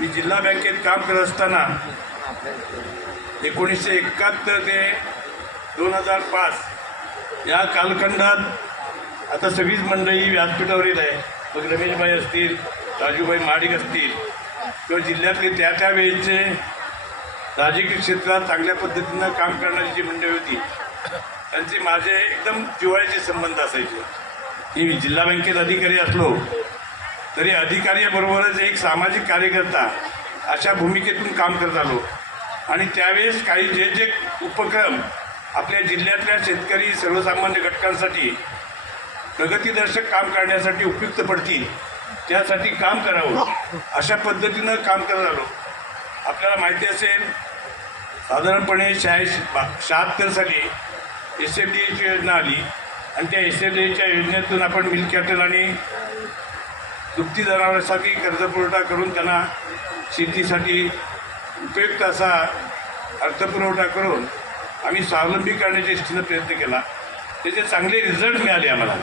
मी जिल्हा बँकेत काम करत असताना एकोणीसशे एकाहत्तर ते दोन हजार पाच या कालखंडात आता सगळीच मंडळी व्यासपीठावरील आहे. मग रमेशभाई असतील राजूभाई माडिक असतील किंवा जिल्ह्यातले त्या त्या वेळेचे राजकीय क्षेत्रात चांगल्या पद्धतीनं काम करणारी जी मंडळी होती त्यांचे माझे एकदम जिव्हाळ्याचे संबंध असायचे. मी जिल्हा बँकेत अधिकारी असलो तरी अधिकाऱ्याबरोबरच एक सामाजिक कार्यकर्ता अशा भूमिकेतून काम करत आलो. आणि त्यावेळेस काही जे जे उपक्रम आपल्या जिल्ह्यातल्या शेतकरी सर्वसामान्य घटकांसाठी प्रगतीदर्शक काम करण्यासाठी उपयुक्त पडतील त्यासाठी काम करावं अशा पद्धतीनं काम करत आलो. आपल्याला माहिती असेल साधारणपणे शहाऐंशी शहात्तर साली एस एफ डी एची योजना आली. आणि त्या एस एफ डी एच्या योजनेतून आपण मिल्क कॅटल आणि दुभती जनावरांसाठी कर्जपुरवठा करून त्यांना शेतीसाठी उपयुक्त असा अर्थपुरवठा करून आम्ही स्वावलंबी करण्याच्या दृष्टीनं प्रयत्न केला. त्याचे चांगले रिझल्ट मिळाले आम्हाला.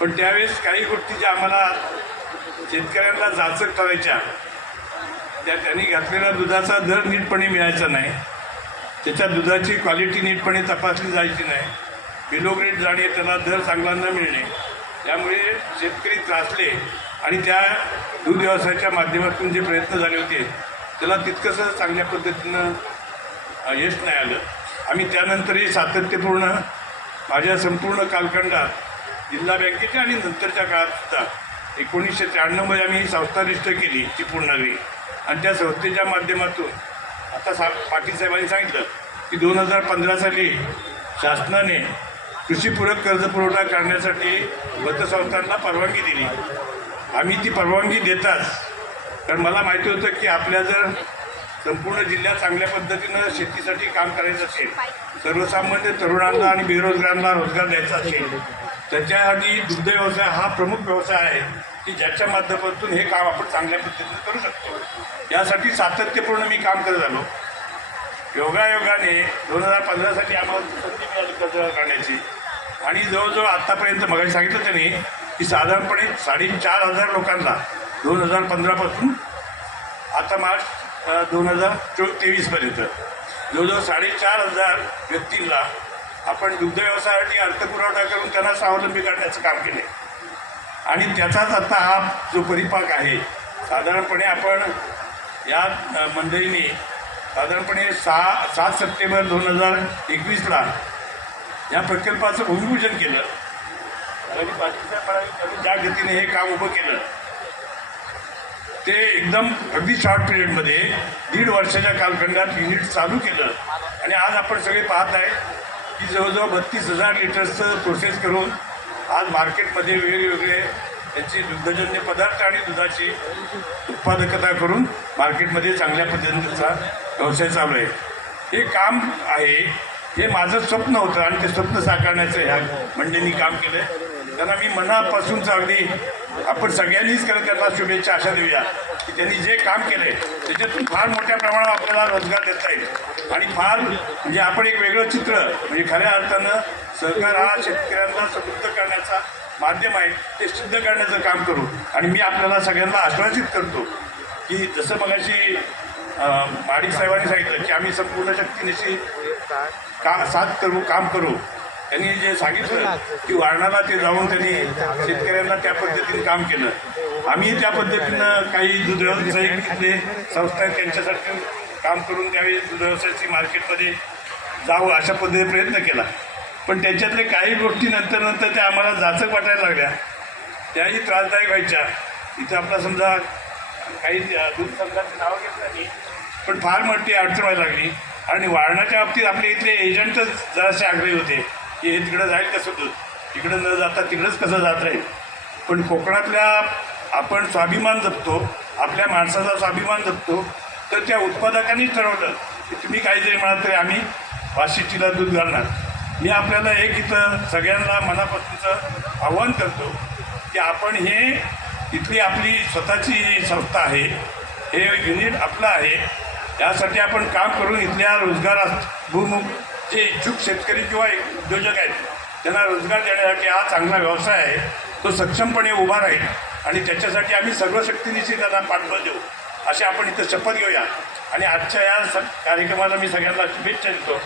पण त्यावेळेस काही गोष्टी ज्या आम्हाला शेतकऱ्यांना जाचक करायच्या त्या त्यांनी घातलेल्या दुधाचा दर नीटपणे मिळायचा नाही. त्याच्या दुधाची क्वालिटी नीटपणे तपासली जायची नाही. बिलो ग्रेड जाणे त्याला दर चांगला न मिळणे. त्यामुळे शेतकरी त्रासले. आणि त्या दूध व्यवसायाच्या माध्यमातून जे प्रयत्न झाले होते त्याला तितकंसं चांगल्या पद्धतीनं यश नाही आलं. आम्ही त्यानंतरही सातत्यपूर्ण माझ्या संपूर्ण कालखंडात जिल्हा बँकेच्या आणि नंतरच्या काळात सुद्धा एकोणीसशे त्र्याण्णवमध्ये आम्ही ही संस्था रजिस्टर केली ती पूर्णाली आणि त्या संस्थेच्या माध्यमातून आता सा पाटील साहेबांनी सांगितलं की दोन हजार पंधरा साली शासनाने कृषीपूरक कर्जपुरवठा करण्यासाठी पतसंस्थांना परवानगी दिली. आम्ही ती परवानगी देताच. कारण मला माहिती होतं की आपल्या जर संपूर्ण जिल्ह्यात चांगल्या पद्धतीनं शेतीसाठी काम करायचं असेल सर्वसामान्य तरुणांना आणि बेरोजगारांना रोजगार द्यायचा असेल त्याच्यासाठी दुग्ध व्यवसाय हा प्रमुख व्यवसाय आहे की ज्याच्या माध्यमातून हे काम आपण चांगल्या पद्धतीने करू शकतो. यासाठी सातत्यपूर्ण मी काम करत आलो. योगायोगाने दोन हजार पंधरासाठी आम्हाला संधी मिळाली कर्ज काढण्याची. आणि जवळजवळ आत्तापर्यंत मगाशी सांगितलं त्यांनी की साधारणपणे साडेचार हजार लोकांना दोन हजार पंधरापासून आता मार्च दोन हजार चो तेवीसपर्यंत. जवळजवळ साडेचार हजार व्यक्तींना आपण दुग्ध व्यवसायासाठी अर्थपुरवठा करून त्यांना स्वावलंबी करण्याचं काम केले आणि त्याचाच आता हा जो परिपाक आहे साधारणपणे आपण या मंडळीने साधारणपणे सहा सात सप्टेंबर दोन हजार एकवीसला या प्रकल्पाचं भूमिपूजन केलं. आणि पाटील त्यांनी ज्या गतीने हे काम उभं केलं ते एकदम अगदी शॉर्ट पिरियडमध्ये दीड वर्षाच्या कालखंडात युनिट चालू केलं. आणि आज आपण सगळे पाहत आहे की जवळजवळ बत्तीस हजार लिटर्सचं प्रोसेस करून आज मार्केटमध्ये वेगवेगळे त्यांचे दुग्धजन्य पदार्थ आणि दुधाची उत्पादकता करून मार्केटमध्ये चांगल्या पद्धतीचा व्यवसाय चालू आहे. हे काम आहे हे माझं स्वप्न होतं आणि ते स्वप्न साकारण्याचं ह्या मंडळींनी काम केलं त्यांना मी मनापासूनच अगदी आपण सगळ्यांनीच खरं त्यांना शुभेच्छा आशा देऊया की त्यांनी जे काम केलंय त्याच्यातून फार मोठ्या प्रमाणात आपल्याला रोजगार देता येईल. आणि फार म्हणजे आपण एक वेगळं चित्र म्हणजे खऱ्या अर्थानं सरकार हा शेतकऱ्यांना समृद्ध करण्याचा माध्यम आहे ते सिद्ध करण्याचं काम करू. आणि मी आपल्याला सगळ्यांना आश्वासित करतो की जसं मगाशी अं, माडिक साहेबांनी सांगितलं की आम्ही संपूर्ण शक्तीनिशी का साथ करू काम करू. त्यांनी जे सांगितलं की वारणाला ते जाऊन त्यांनी शेतकऱ्यांना त्या पद्धतीने काम केलं. आम्ही त्या पद्धतीनं काही दूध व्यवसायिकले संस्था आहेत त्यांच्यासाठी काम करून त्यावेळी दूध व्यवसायाची मार्केटमध्ये जावं अशा पद्धतीने प्रयत्न केला. पण त्याच्यातले काही गोष्टी नंतर नंतर त्या आम्हाला जाचक वाटायला लागल्या. त्याही त्रासदायक व्हायच्या. इथं आपला समजा काही दूध संघाची नावं घेत नाही पण फार मोठी अडचण व्हायला लागली. आणि वाढण्याच्या बाबतीत आपले इथले एजंटच जरासे आग्रही होते. की हे तिकडं जाईल कसं दूध तिकडं न जाता तिकडंच कसं जात राहील? पण कोकणातल्या आपण स्वाभिमान जपतो आपल्या माणसाचा स्वाभिमान जपतो तर त्या उत्पादकांनीच ठरवलं की तुम्ही काही जरी म्हणाल तरी आम्ही वाशिष्ठीला दूध घालणार. मी आपल्याला एक इथं सगळ्यांना मनापासूनचं आव्हान करतो की आपण हे इथली आपली स्वतःची संस्था आहे हे युनिट आपलं आहे यासाठी आपण काम करून इथल्या रोजगार भूमुख जे इच्छुक शेतकरी किंवा उद्योजक आहेत त्यांना रोजगार देण्यासाठी हा चांगला व्यवसाय आहे तो सक्षमपणे उभा राहील आणि त्याच्यासाठी आम्ही सर्व शक्तीनिशी त्यांना पाठबळ देऊ असे आपण इथं शपथ घेऊया. आणि आजच्या या स- कार्यक्रमाला मी सगळ्यांना शुभेच्छा देतो.